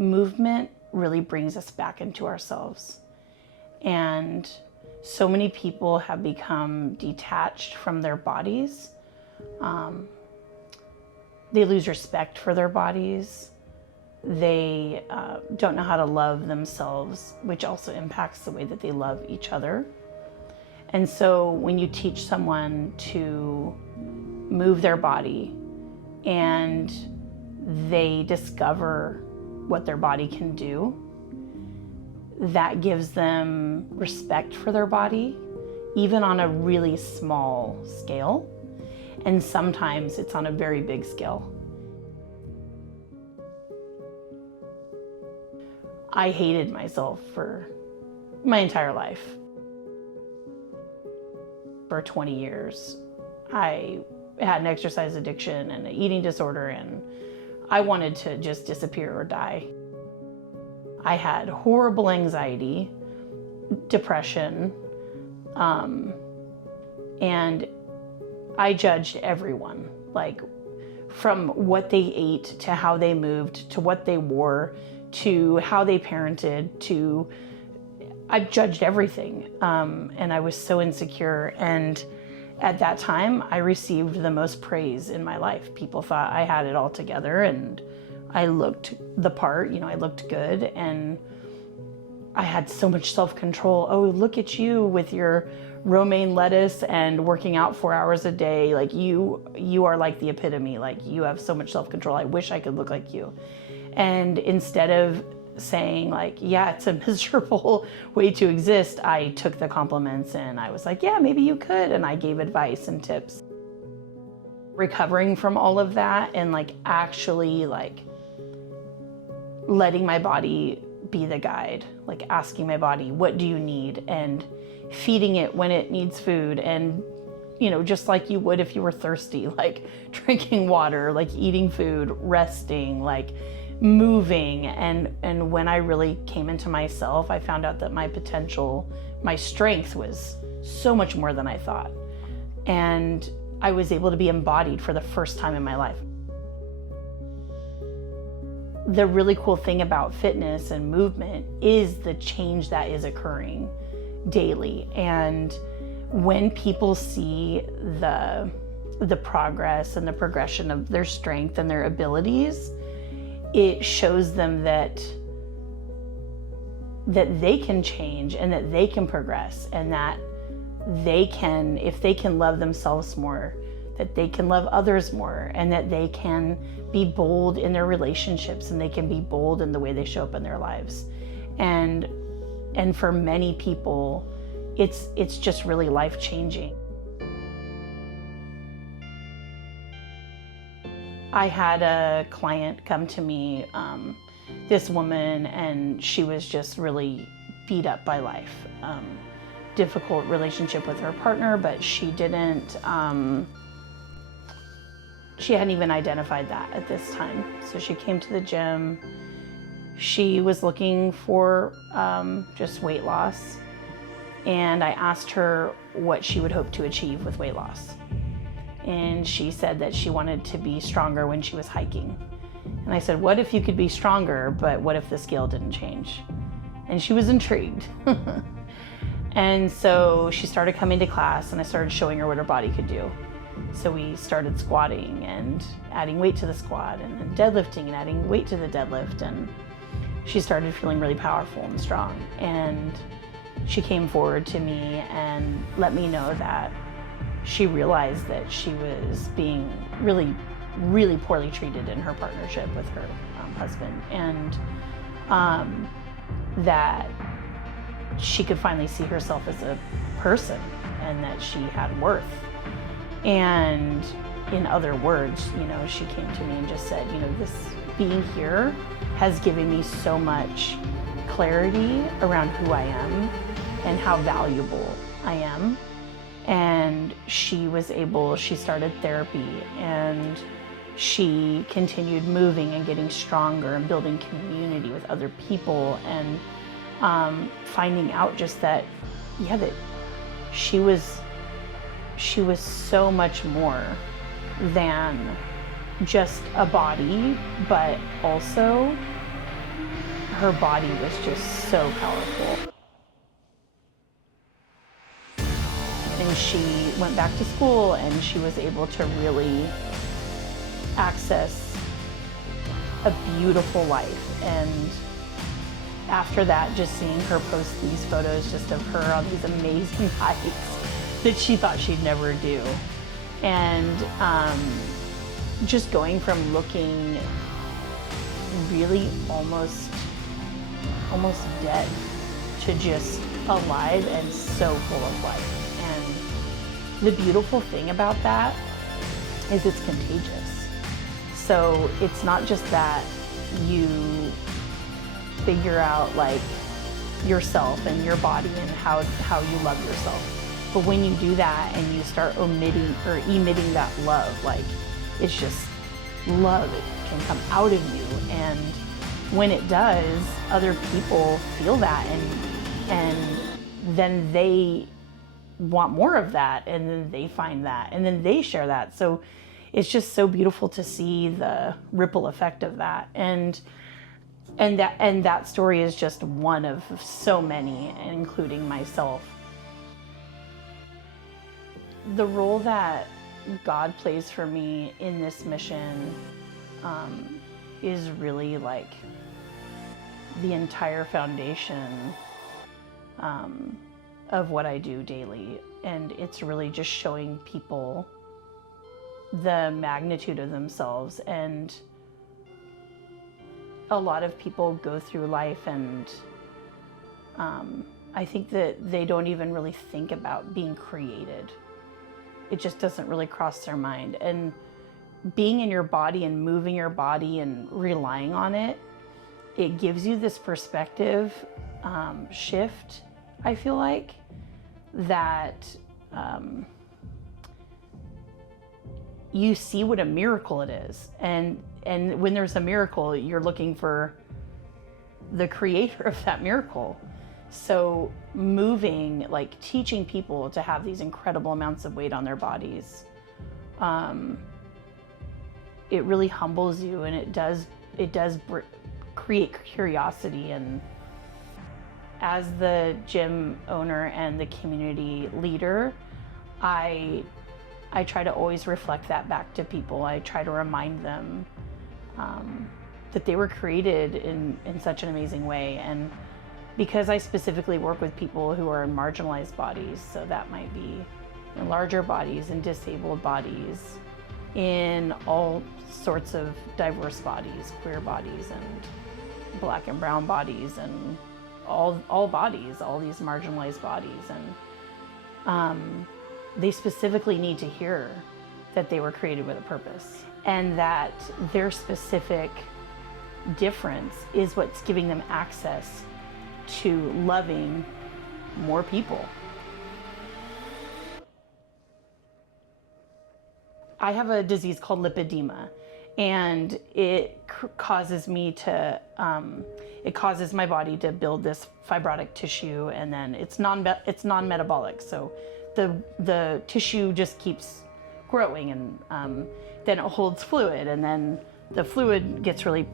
movement really brings us back into ourselves. And so many people have become detached from their bodies. They lose respect for their bodies. They don't know how to love themselves, which also impacts the way that they love each other. And so when you teach someone to move their body and they discover what their body can do, that gives them respect for their body, even on a really small scale. And sometimes it's on a very big scale. I hated myself for my entire life. For 20 years, I had an exercise addiction and an eating disorder, and I wanted to just disappear or die. I had horrible anxiety, depression, and I judged everyone, like from what they ate to how they moved to what they wore to how they parented to I judged everything, and I was so insecure. And at that time, I received the most praise in my life. People thought I had it all together, and I looked the part. I looked good, and I had so much self-control. Oh, look at you with your romaine lettuce and working out 4 hours a day. Like you are like the epitome. Like you have so much self-control. I wish I could look like you. And instead of saying like, yeah, it's a miserable way to exist, I took the compliments and I was like, yeah, maybe you could. And I gave advice and tips. Recovering from all of that and like actually like letting my body be the guide, like asking my body, what do you need? And feeding it when it needs food. And, just like you would if you were thirsty, like drinking water, like eating food, resting, like moving. And when I really came into myself, I found out that my potential, my strength was so much more than I thought. And I was able to be embodied for the first time in my life. The really cool thing about fitness and movement is the change that is occurring daily. And when people see the progress and the progression of their strength and their abilities, it shows them that they can change and that they can progress, and that they can, if they can love themselves more, that they can love others more, and that they can be bold in their relationships, and they can be bold in the way they show up in their lives. And for many people, it's just really life-changing. I had a client come to me, this woman, and she was just really beat up by life. Difficult relationship with her partner, but she hadn't even identified that at this time. So she came to the gym. She was looking for just weight loss. And I asked her what she would hope to achieve with weight loss. And she said that she wanted to be stronger when she was hiking. And I said, what if you could be stronger, but what if the scale didn't change? And she was intrigued. And so she started coming to class, and I started showing her what her body could do. So we started squatting and adding weight to the squat, and then deadlifting and adding weight to the deadlift. And she started feeling really powerful and strong. And she came forward to me and let me know that she realized that she was being really, really poorly treated in her partnership with her husband, and that she could finally see herself as a person and that she had worth. And in other words, she came to me and just said, this being here has given me so much clarity around who I am and how valuable I am. And she started therapy, and she continued moving and getting stronger and building community with other people, and finding out just that, that she was so much more than just a body, but also her body was just so powerful. And she went back to school, and she was able to really access a beautiful life. And after that, just seeing her post these photos just of her on these amazing hikes that she thought she'd never do. And just going from looking really almost dead to just alive and so full of life. And the beautiful thing about that is it's contagious. So it's not just that you figure out like yourself and your body and how you love yourself, but when you do that and you start emitting that love, like it's just love, it can come out of you. And when it does, other people feel that, and then they want more of that, and then they find that, and then they share that. So it's just so beautiful to see the ripple effect of that. And that story is just one of so many, including myself. The role that God plays for me in this mission is really like the entire foundation of what I do daily. And it's really just showing people the magnitude of themselves. And a lot of people go through life and I think that they don't even really think about being created. It just doesn't really cross their mind. And being in your body and moving your body and relying on it, it gives you this perspective shift, I feel like, that you see what a miracle it is. And when there's a miracle, you're looking for the creator of that miracle. So moving, like teaching people to have these incredible amounts of weight on their bodies, it really humbles you, and it does create curiosity. And as the gym owner and the community leader, I try to always reflect that back to people. I try to remind them that they were created in such an amazing way. And because I specifically work with people who are in marginalized bodies, so that might be in larger bodies and disabled bodies, in all sorts of diverse bodies, queer bodies and black and brown bodies, and all bodies, all these marginalized bodies. And they specifically need to hear that they were created with a purpose, and that their specific difference is what's giving them access to loving more people. I have a disease called lipedema, and it causes me to, it causes my body to build this fibrotic tissue, and then it's non-metabolic, so the tissue just keeps growing, and then it holds fluid, and then the fluid gets really,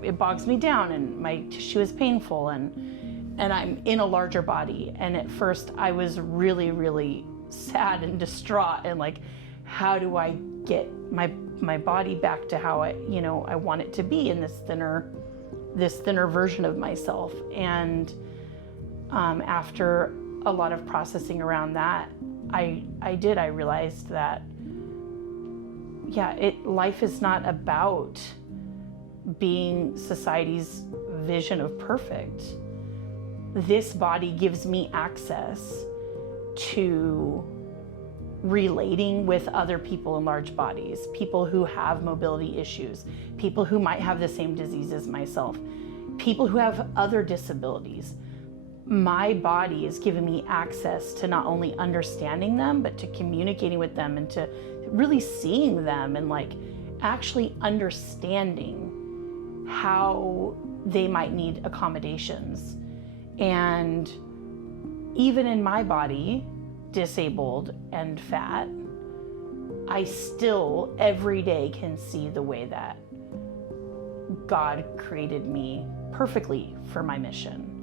it bogs me down, and my tissue is painful, and I'm in a larger body. And at first I was really, really sad and distraught, and like, how do I get my body back to how I want it to be in this thinner version of myself. And after a lot of processing around that, I realized that, life is not about being society's vision of perfect. This body gives me access to relating with other people in large bodies, people who have mobility issues, people who might have the same disease as myself, people who have other disabilities. My body is giving me access to not only understanding them, but to communicating with them, and to really seeing them, and like actually understanding how they might need accommodations. And even in my body, disabled and fat, I still every day can see the way that God created me perfectly for my mission.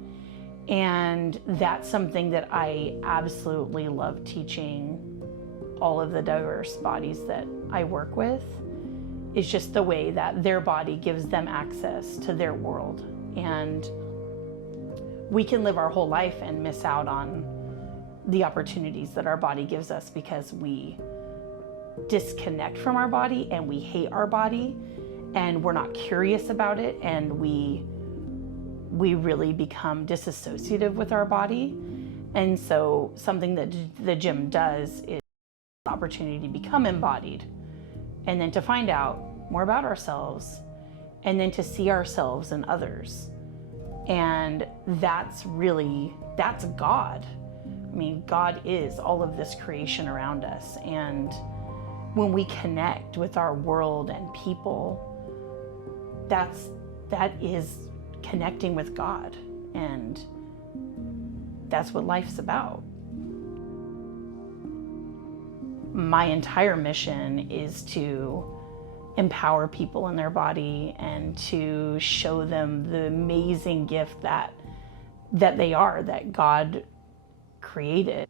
And that's something that I absolutely love teaching all of the diverse bodies that I work with, is just the way that their body gives them access to their world. And we can live our whole life and miss out on the opportunities that our body gives us because we disconnect from our body and we hate our body and we're not curious about it, and we really become disassociative with our body. And so something that the gym does is the opportunity to become embodied, and then to find out more about ourselves, and then to see ourselves in others. And that's God. I mean, God is all of this creation around us. And when we connect with our world and people, that is connecting with God. And that's what life's about. My entire mission is to empower people in their body and to show them the amazing gift that they are, that God created.